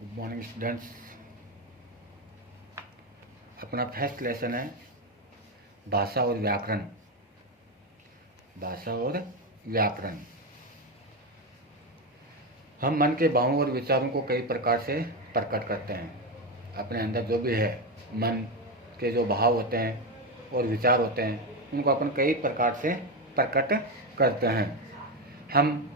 Good morning students. अपना first lesson है भाषा और व्याकरण। भाषा और व्याकरण। हम मन के भावों और विचारों को कई प्रकार से प्रकट करते हैं। अपने अंदर जो भी है, मन के जो भाव होते हैं और विचार होते हैं, उनको अपन कई प्रकार से प्रकट करते हैं। हम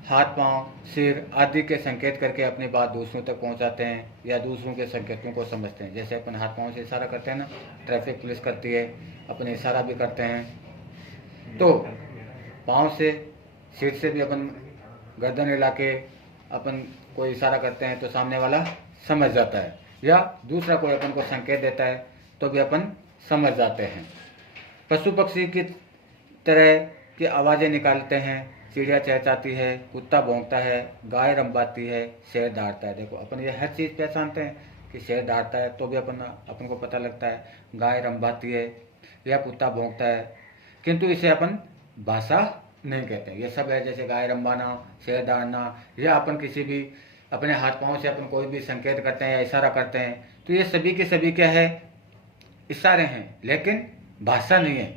हाथ, पांव, सिर आदि के संकेत करके अपनी बात दूसरों तक पहुंचाते हैं या दूसरों के संकेतों को समझते हैं। जैसे अपन हाथ पांव से इशारा करते हैं ना, ट्रैफिक पुलिस करती है, अपने इशारा भी करते हैं। तो पांव से, सिर से भी अपन गर्दन हिला के अपन कोई इशारा करते हैं तो सामने वाला समझ जाता है, या दूसरा कोई अपन को संकेत देता है तो भी अपन समझ जाते हैं। पशु पक्षी की तरह की आवाज़ें निकालते हैं। चिड़िया चहचहाती है, कुत्ता भौंकता है, गाय रंबाती है, शेर दहाड़ता है। देखो अपन ये हर चीज़ पहचानते हैं कि शेर दहाड़ता है तो भी अपन को पता लगता है, गाय रंबाती है या कुत्ता भौंकता है, किंतु इसे अपन भाषा नहीं कहते। ये सब है, जैसे गाय रंबाना, शेर दहाड़ना, या अपन किसी भी अपने हाथ पाँव से अपन कोई भी संकेत करते हैं या इशारा करते हैं, तो ये सभी के सभी क्या है, इशारे हैं, लेकिन भाषा नहीं है।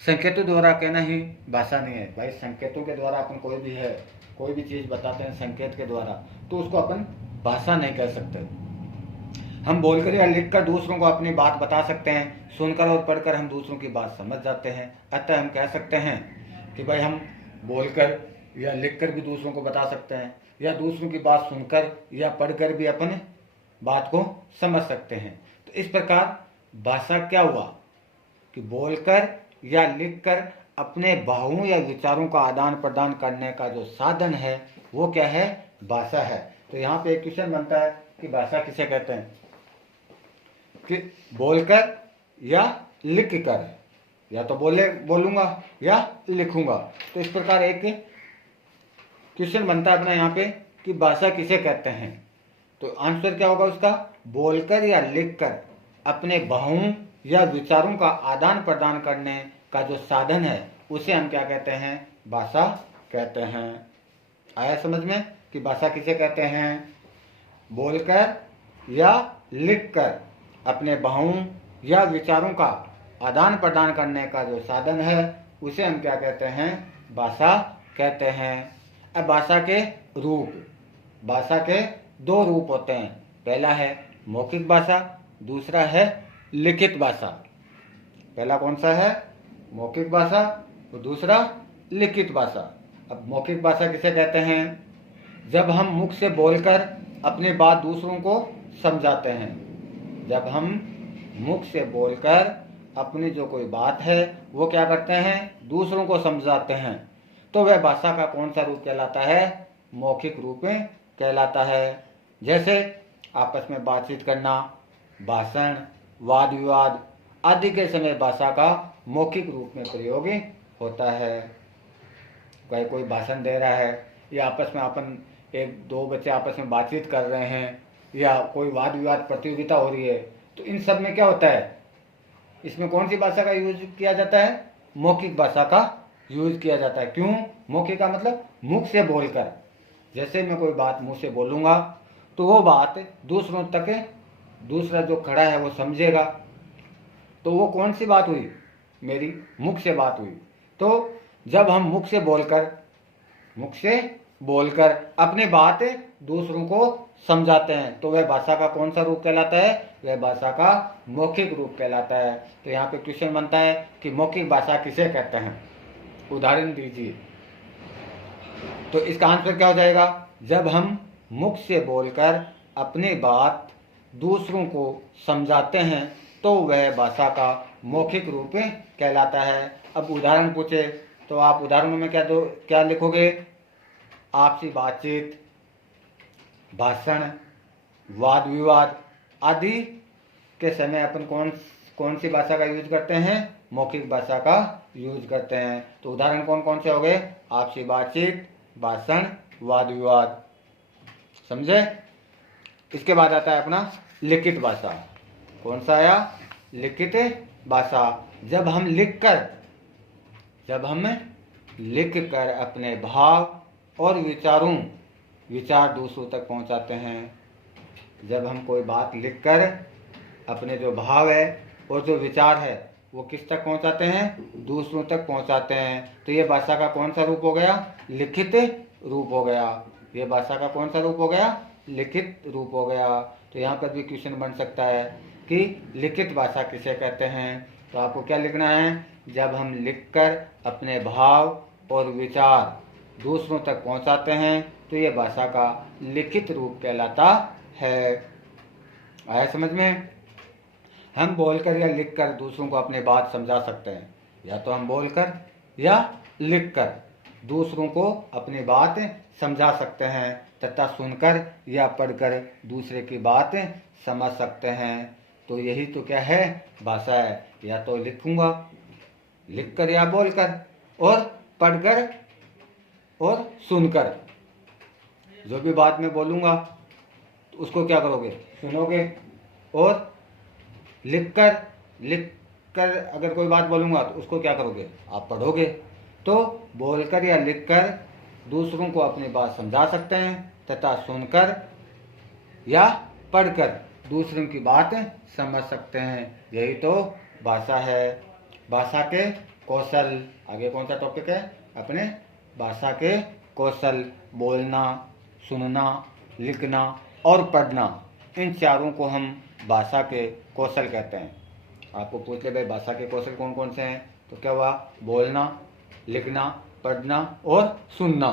संकेतों द्वारा कहना ही भाषा नहीं है। भाई संकेतों के द्वारा अपन कोई भी है, कोई भी चीज़ बताते हैं संकेत के द्वारा, तो उसको अपन भाषा नहीं कह सकते। हम बोलकर या लिखकर दूसरों को अपनी बात बता सकते हैं। सुनकर और पढ़कर हम दूसरों की बात समझ जाते हैं। अतः हम कह सकते हैं कि भाई हम बोलकर या लिखकर भी दूसरों को बता सकते हैं, या दूसरों की बात सुनकर या पढ़कर भी अपन बात को समझ सकते हैं। तो इस प्रकार भाषा क्या हुआ कि बोलकर या लिखकर अपने भावों या विचारों का आदान प्रदान करने का जो साधन है वो क्या है, भाषा है। तो यहाँ पे एक क्वेश्चन बनता है कि भाषा किसे कहते हैं, कि बोलकर या लिखकर, या तो बोलूंगा या लिखूंगा। तो इस प्रकार एक क्वेश्चन बनता है अपना यहाँ पे कि भाषा किसे कहते हैं। तो आंसर क्या होगा उसका, बोलकर या लिखकर अपने भावों या विचारों का आदान प्रदान करने का जो साधन है उसे हम क्या कहते हैं, भाषा कहते हैं। आया समझ में कि भाषा किसे कहते हैं। बोलकर या लिखकर अपने भावों या विचारों का आदान प्रदान करने का जो साधन है उसे हम क्या कहते हैं, भाषा कहते हैं। अब भाषा के रूप, भाषा के दो रूप होते हैं। पहला है मौखिक भाषा, दूसरा है लिखित भाषा। पहला कौन सा है, मौखिक भाषा, और दूसरा लिखित भाषा। अब मौखिक भाषा किसे कहते हैं, जब हम मुख से बोलकर अपनी बात दूसरों को समझाते हैं। जब हम मुख से बोलकर अपनी जो कोई बात है वो क्या करते हैं, दूसरों को समझाते हैं, तो वह भाषा का कौन सा रूप कहलाता है, मौखिक रूप कहलाता है। जैसे आपस में बातचीत करना, भाषण, वाद विवाद आदि के समय भाषा का मौखिक रूप में प्रयोग होता है। कोई भाषण दे रहा है, या आपस में अपन एक दो बच्चे आपस में बातचीत कर रहे हैं, या कोई वाद विवाद प्रतियोगिता हो रही है, तो इन सब में क्या होता है, इसमें कौन सी भाषा का यूज किया जाता है, मौखिक भाषा का यूज किया जाता है। क्यों मौखिक का मतलब, मुख से बोलकर। जैसे मैं कोई बात मुंह से बोलूँगा तो वो बात दूसरों तक, दूसरा जो खड़ा है वो समझेगा। तो वो कौन सी बात हुई, मेरी मुख से बात हुई। तो जब हम मुख से बोलकर अपनी बात दूसरों को समझाते हैं तो वह भाषा का कौन सा रूप कहलाता है, वह भाषा का मौखिक रूप कहलाता है। तो यहाँ पे क्वेश्चन बनता है कि मौखिक भाषा किसे कहते हैं, उदाहरण दीजिए। तो इसका आंसर क्या हो जाएगा, जब हम मुख से बोलकर अपनी बात दूसरों को समझाते हैं तो वह भाषा का मौखिक रूप कहलाता है। अब उदाहरण पूछे तो आप उदाहरणों में क्या लिखोगे, आपसी बातचीत, भाषण, वाद विवाद आदि के समय अपन कौन सी भाषा का यूज करते हैं, मौखिक भाषा का यूज करते हैं। तो उदाहरण कौन कौन से हो गए, आपसी बातचीत, भाषण, वाद विवाद। समझे। इसके बाद आता है अपना लिखित भाषा। कौन सा आया, लिखित भाषा। जब हम लिखकर अपने भाव और विचार दूसरों तक पहुंचाते हैं जब हम कोई बात लिखकर अपने जो भाव है और जो विचार है वो किस तक पहुंचाते हैं, दूसरों तक पहुंचाते हैं। तो ये भाषा का कौन सा रूप हो गया, लिखित रूप हो गया। ये भाषा का कौन सा रूप हो गया, लिखित रूप हो गया। तो यहाँ पर भी क्वेश्चन बन सकता है कि लिखित भाषा किसे कहते हैं। तो आपको क्या लिखना है, जब हम लिखकर अपने भाव और विचार दूसरों तक पहुंचाते हैं तो ये भाषा का लिखित रूप कहलाता है। आया समझ में। हम बोलकर या लिखकर दूसरों को अपनी बात समझा सकते हैं, या तो हम बोलकर या लिखकर दूसरों को अपनी बात समझा सकते हैं तथा सुनकर या पढ़कर दूसरे की बात समझ सकते हैं। तो यही तो क्या है, भाषा है। या तो लिखूंगा, लिखकर या बोलकर, और पढ़कर और सुनकर। जो भी बात मैं बोलूंगा तो उसको क्या करोगे, सुनोगे। और लिखकर अगर कोई बात बोलूंगा तो उसको क्या करोगे, आप पढ़ोगे। तो बोलकर या लिखकर दूसरों को अपनी बात समझा सकते हैं तथा सुनकर या पढ़कर दूसरों की बात समझ सकते हैं। यही तो भाषा है। भाषा के कौशल, आगे कौन सा टॉपिक है अपने, भाषा के कौशल। बोलना, सुनना, लिखना और पढ़ना, इन चारों को हम भाषा के कौशल कहते हैं। आपको पूछ ले भाई भाषा के कौशल कौन कौन से हैं, तो क्या हुआ, बोलना, लिखना, पढ़ना और सुनना।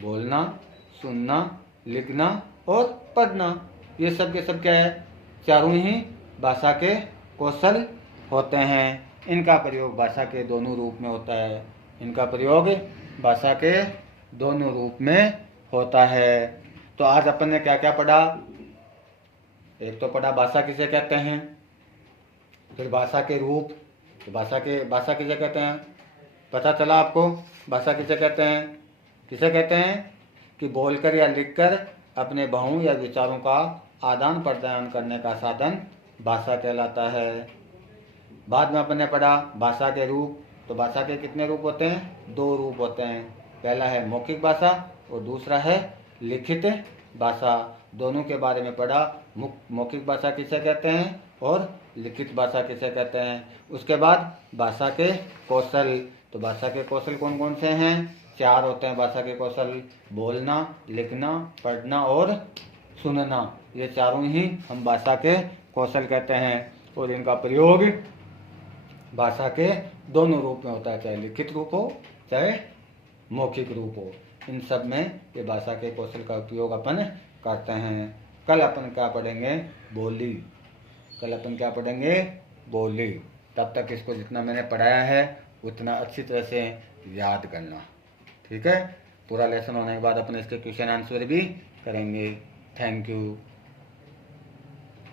बोलना, सुनना, लिखना और पढ़ना, ये सब के सब क्या है, चारों ही भाषा के कौशल होते हैं। इनका प्रयोग भाषा के दोनों रूप में होता है। इनका प्रयोग भाषा के दोनों रूप में होता है। तो आज अपन ने क्या क्या पढ़ा, एक तो पढ़ा भाषा किसे कहते हैं, फिर भाषा के रूप, तो भाषा किसे कहते हैं, पता चला आपको भाषा किसे कहते हैं। किसे कहते हैं कि बोलकर या लिखकर अपने भावों या विचारों का आदान प्रदान करने का साधन भाषा कहलाता है। बाद में अपन ने पढ़ा भाषा के रूप। तो भाषा के कितने रूप होते हैं, दो रूप होते हैं। पहला है मौखिक भाषा और दूसरा है लिखित भाषा। दोनों के बारे में पढ़ा, मौखिक भाषा किसे कहते हैं और लिखित भाषा किसे कहते हैं। उसके बाद भाषा के कौशल। तो भाषा के कौशल कौन कौन से हैं, चार होते हैं भाषा के कौशल, बोलना, लिखना, पढ़ना और सुनना। ये चारों ही हम भाषा के कौशल कहते हैं। और इनका प्रयोग भाषा के दोनों रूप में होता है, चाहे लिखित रूप हो चाहे मौखिक रूप हो। इन सब में ये भाषा के कौशल का उपयोग अपन करते हैं। कल अपन क्या पढ़ेंगे, बोली। कल अपन क्या पढ़ेंगे, बोली। तब तक इसको जितना मैंने पढ़ाया है उतना अच्छी तरह से याद करना, ठीक है। पूरा लेसन होने के बाद अपन इसके क्वेश्चन आंसर भी करेंगे। Thank you.